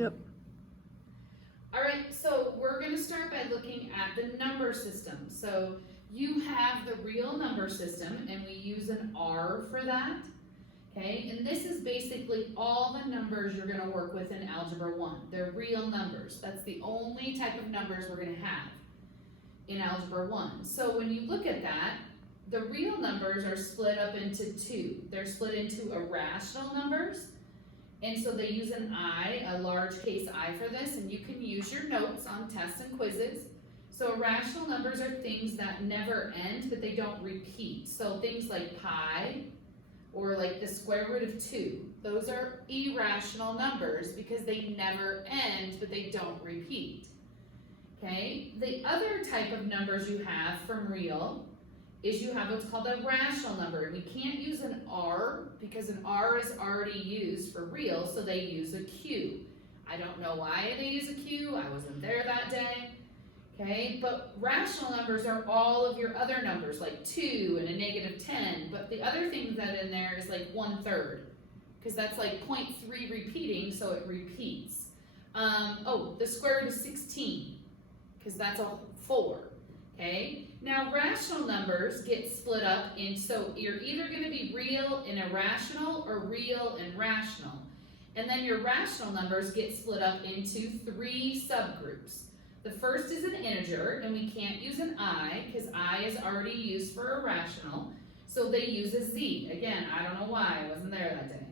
Yep. All right, so we're going to start by looking at the number system. So you have the real number system, and we use an R for that. Okay, and this is basically all the numbers you're going to work with in Algebra 1. They're real numbers. That's the only type of numbers we're going to have in Algebra 1. So when you look at that, the real numbers are split up into two. They're split into irrational numbers, and so they use an I, a large case I for this, and you can use your notes on tests and quizzes. So irrational numbers are things that never end, but they don't repeat. So things like pi, or like the square root of 2. Those are irrational numbers because they never end, but they don't repeat. Okay, the other type of numbers you have from real is you have what's called a rational number. We can't use an R because an R is already used for real, so they use a Q. I don't know why they use a Q, I wasn't there that day. Okay, but rational numbers are all of your other numbers, like 2 and a negative 10, but the other thing that in there is like 1/3, because that's like 0.3 repeating, so it repeats. The square root of 16, because that's a 4, okay? Now, rational numbers get split up in, so you're either going to be real and irrational or real and rational. And then your rational numbers get split up into 3 subgroups. The first is an integer, and we can't use an I because I is already used for irrational. So they use a Z. Again, I don't know why, I wasn't there that day.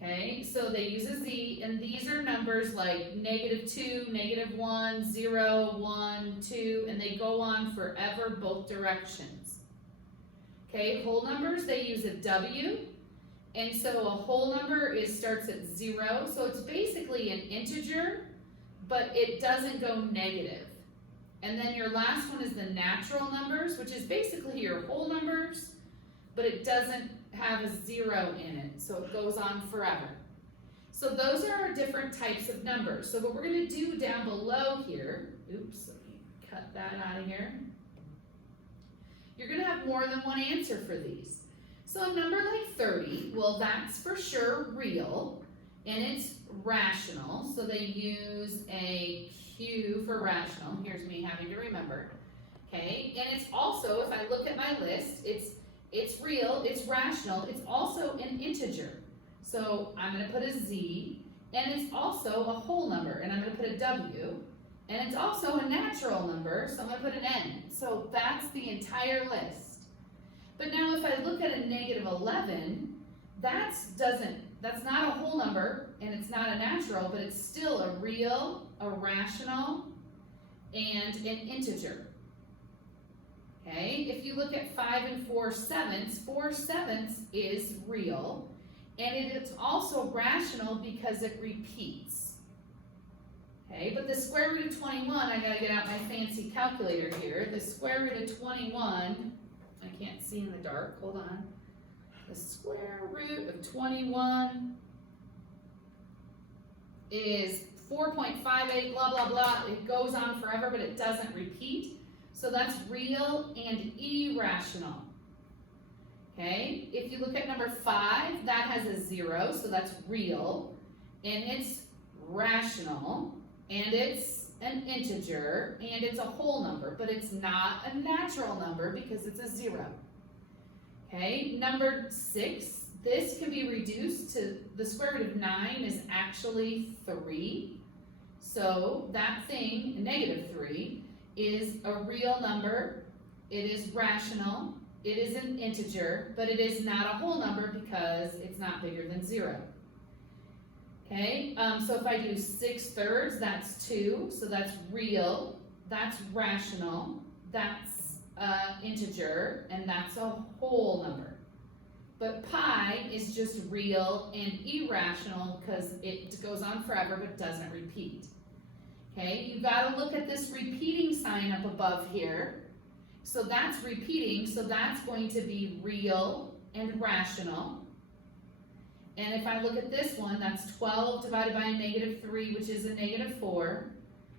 Okay, so they use a Z, and these are numbers like -2, -1, 0, 1, 2, and they go on forever both directions. Okay, whole numbers, they use a W, and so a whole number starts at 0, so it's basically an integer, but it doesn't go negative. And then your last one is the natural numbers, which is basically your whole numbers, but it doesn't have a 0 in it, so it goes on forever. So those are our different types of numbers. So what we're going to do down below here, oops, let me cut that out of here. You're going to have more than one answer for these. So a number like 30, well, that's for sure real, and it's rational, so they use a Q for rational. Here's me having to remember. Okay, and it's also, if I look at my list, it's real, it's rational, it's also an integer. So I'm going to put a Z, and it's also a whole number, and I'm going to put a W, and it's also a natural number, so I'm going to put an N. So that's the entire list. But now if I look at a -11, that's not a whole number, and it's not a natural, but it's still a real, a rational, and an integer. Okay, if you look at 5 and 4/7, 4/7 is real, and it is also rational because it repeats. Okay, but the square root of 21, I gotta get out my fancy calculator here. The square root of 21, I can't see in the dark, hold on. The square root of 21 is 4.58, blah, blah, blah. It goes on forever, but it doesn't repeat. So that's real and irrational. Okay, if you look at number 5, that has a 0, so that's real, and it's rational, and it's an integer, and it's a whole number, but it's not a natural number because it's a 0. Okay, number 6, this can be reduced to the square root of 9 is actually 3. So that thing, -3, is a real number, it is rational, it is an integer, but it is not a whole number because it's not bigger than 0. Okay, so if I do 6/3, that's 2, so that's real, that's rational, that's integer, and that's a whole number. But pi is just real and irrational because it goes on forever but doesn't repeat. Okay, you gotta look at this repeating sign up above here. So that's repeating, so that's going to be real and rational. And if I look at this one, that's 12 divided by a -3, which is a -4.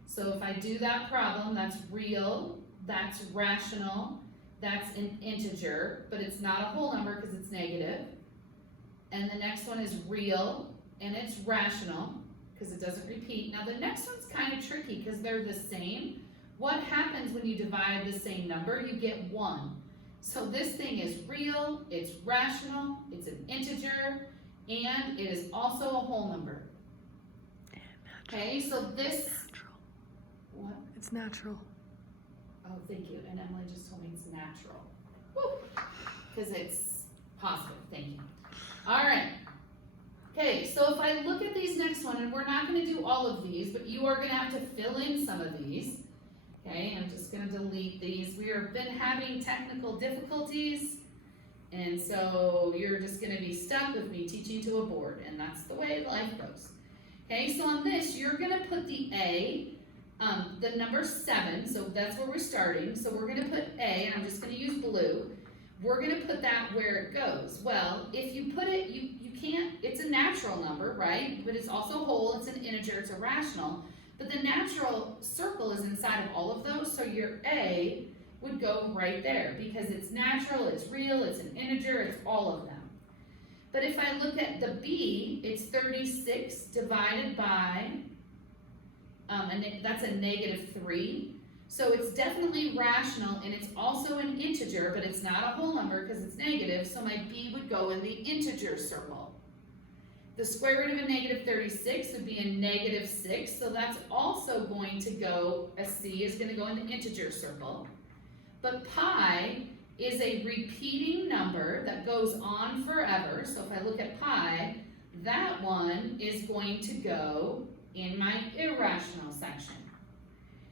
So if I do that problem, that's real, that's rational, that's an integer, but it's not a whole number because it's negative. And the next one is real, and it's rational, because it doesn't repeat. Now the next one's kind of tricky because they're the same. What happens when you divide the same number? You get 1. So this thing is real, it's rational, it's an integer, and it is also a whole number. Okay, so this... Natural. What? It's natural. Oh, thank you. And Emily just told me it's natural. Because it's positive. Thank you. All right. Okay, so if I look at these next one, and we're not going to do all of these, but you are going to have to fill in some of these. Okay, I'm just going to delete these. We have been having technical difficulties, and so you're just going to be stuck with me teaching to a board, and that's the way life goes. Okay, so on this, you're going to put the A, the number 7, so that's where we're starting. So we're going to put A, and I'm just going to use blue. We're going to put that where it goes. Well, if you put it, you can't, it's a natural number, right? But it's also whole, it's an integer, it's a rational. But the natural circle is inside of all of those, so your A would go right there because it's natural, it's real, it's an integer, it's all of them. But if I look at the B, it's 36 divided by, and that's a -3. So it's definitely rational, and it's also an integer, but it's not a whole number because it's negative, so my B would go in the integer circle. The square root of a -36 would be a -6, so that's also going to go, a C is going to go in the integer circle. But pi is a repeating number that goes on forever, so if I look at pi, that one is going to go in my irrational section.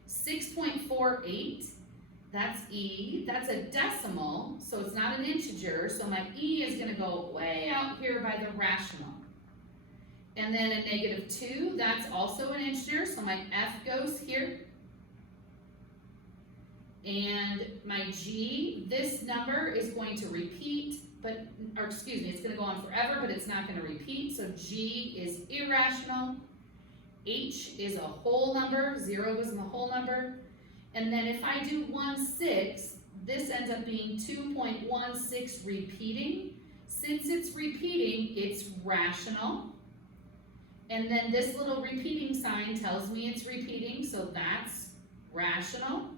6.48, that's E, that's a decimal, so it's not an integer, so my E is going to go way out here by the rational. And then a -2, that's also an integer, so my F goes here. And my G, this number is going to repeat, it's going to go on forever, but it's not going to repeat, so G is irrational. H is a whole number, 0 goes in the whole number. And then if I do 1/6, this ends up being 2.16 repeating. Since it's repeating, it's rational. And then this little repeating sign tells me it's repeating, so that's rational.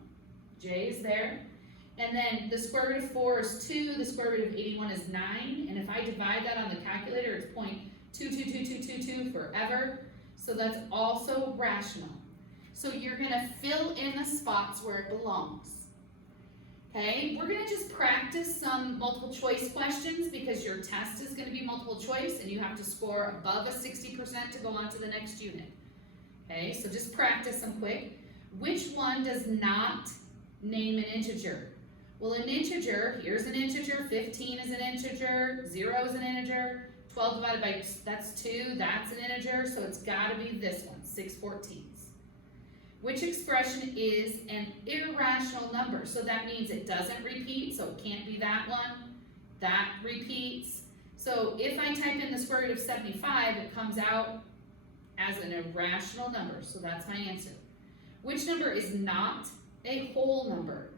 J is there. And then the square root of 4 is 2, the square root of 81 is 9, and if I divide that on the calculator, it's 0.222222 forever. So that's also rational. So you're going to fill in the spots where it belongs. Okay, we're going to just practice some multiple choice questions because your test is going to be multiple choice and you have to score above a 60% to go on to the next unit. Okay, so just practice some quick. Which one does not name an integer? Well, an integer, here's an integer, 15 is an integer, 0 is an integer, 12 divided by, that's 2, that's an integer, so it's got to be this one, 6/14. Which expression is an irrational number? So that means it doesn't repeat, so it can't be that one. That repeats. So if I type in the square root of 75, it comes out as an irrational number, so that's my answer. Which number is not a whole number?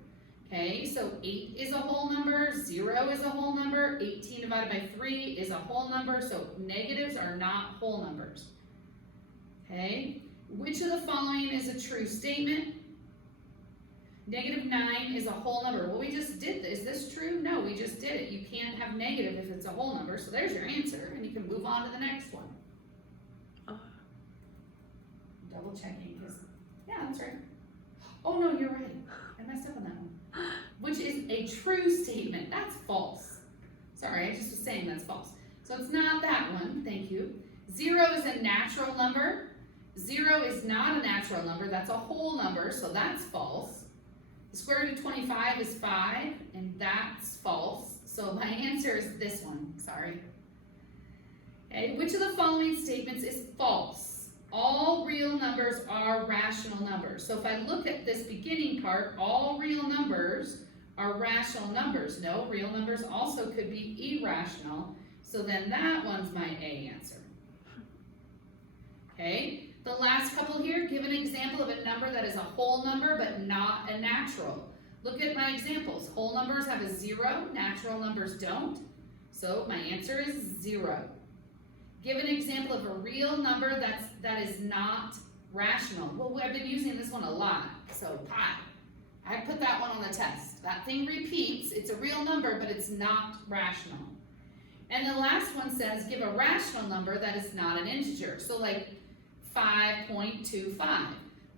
Okay, so 8 is a whole number, 0 is a whole number, 18 divided by 3 is a whole number, so negatives are not whole numbers. Okay, which of the following is a true statement? -9 is a whole number. Well, we just did this. Is this true? No, we just did it. You can't have negative if it's a whole number, so there's your answer, and you can move on to the next one. Double checking, because, yeah, that's right. Oh, no, you're right. I messed up on that one. Which is a true statement. That's false. Sorry, I just was saying that's false. So it's not that one. Thank you. 0 is a natural number. 0 is not a natural number. That's a whole number, so that's false. The square root of 25 is 5, and that's false. So my answer is this one. Sorry. Okay, which of the following statements is false? All real numbers are rational numbers. So if I look at this beginning part, all real numbers are rational numbers. No, real numbers also could be irrational. So then that one's my A answer. Okay, the last couple here, give an example of a number that is a whole number but not a natural. Look at my examples. Whole numbers have a 0, natural numbers don't. So my answer is 0. Give an example of a real number that is not rational. Well, I've been using this one a lot, so pi. I put that one on the test. That thing repeats, it's a real number, but it's not rational. And the last one says, give a rational number that is not an integer. So like 5.25.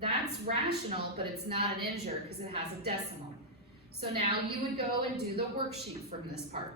That's rational, but it's not an integer because it has a decimal. So now you would go and do the worksheet from this part.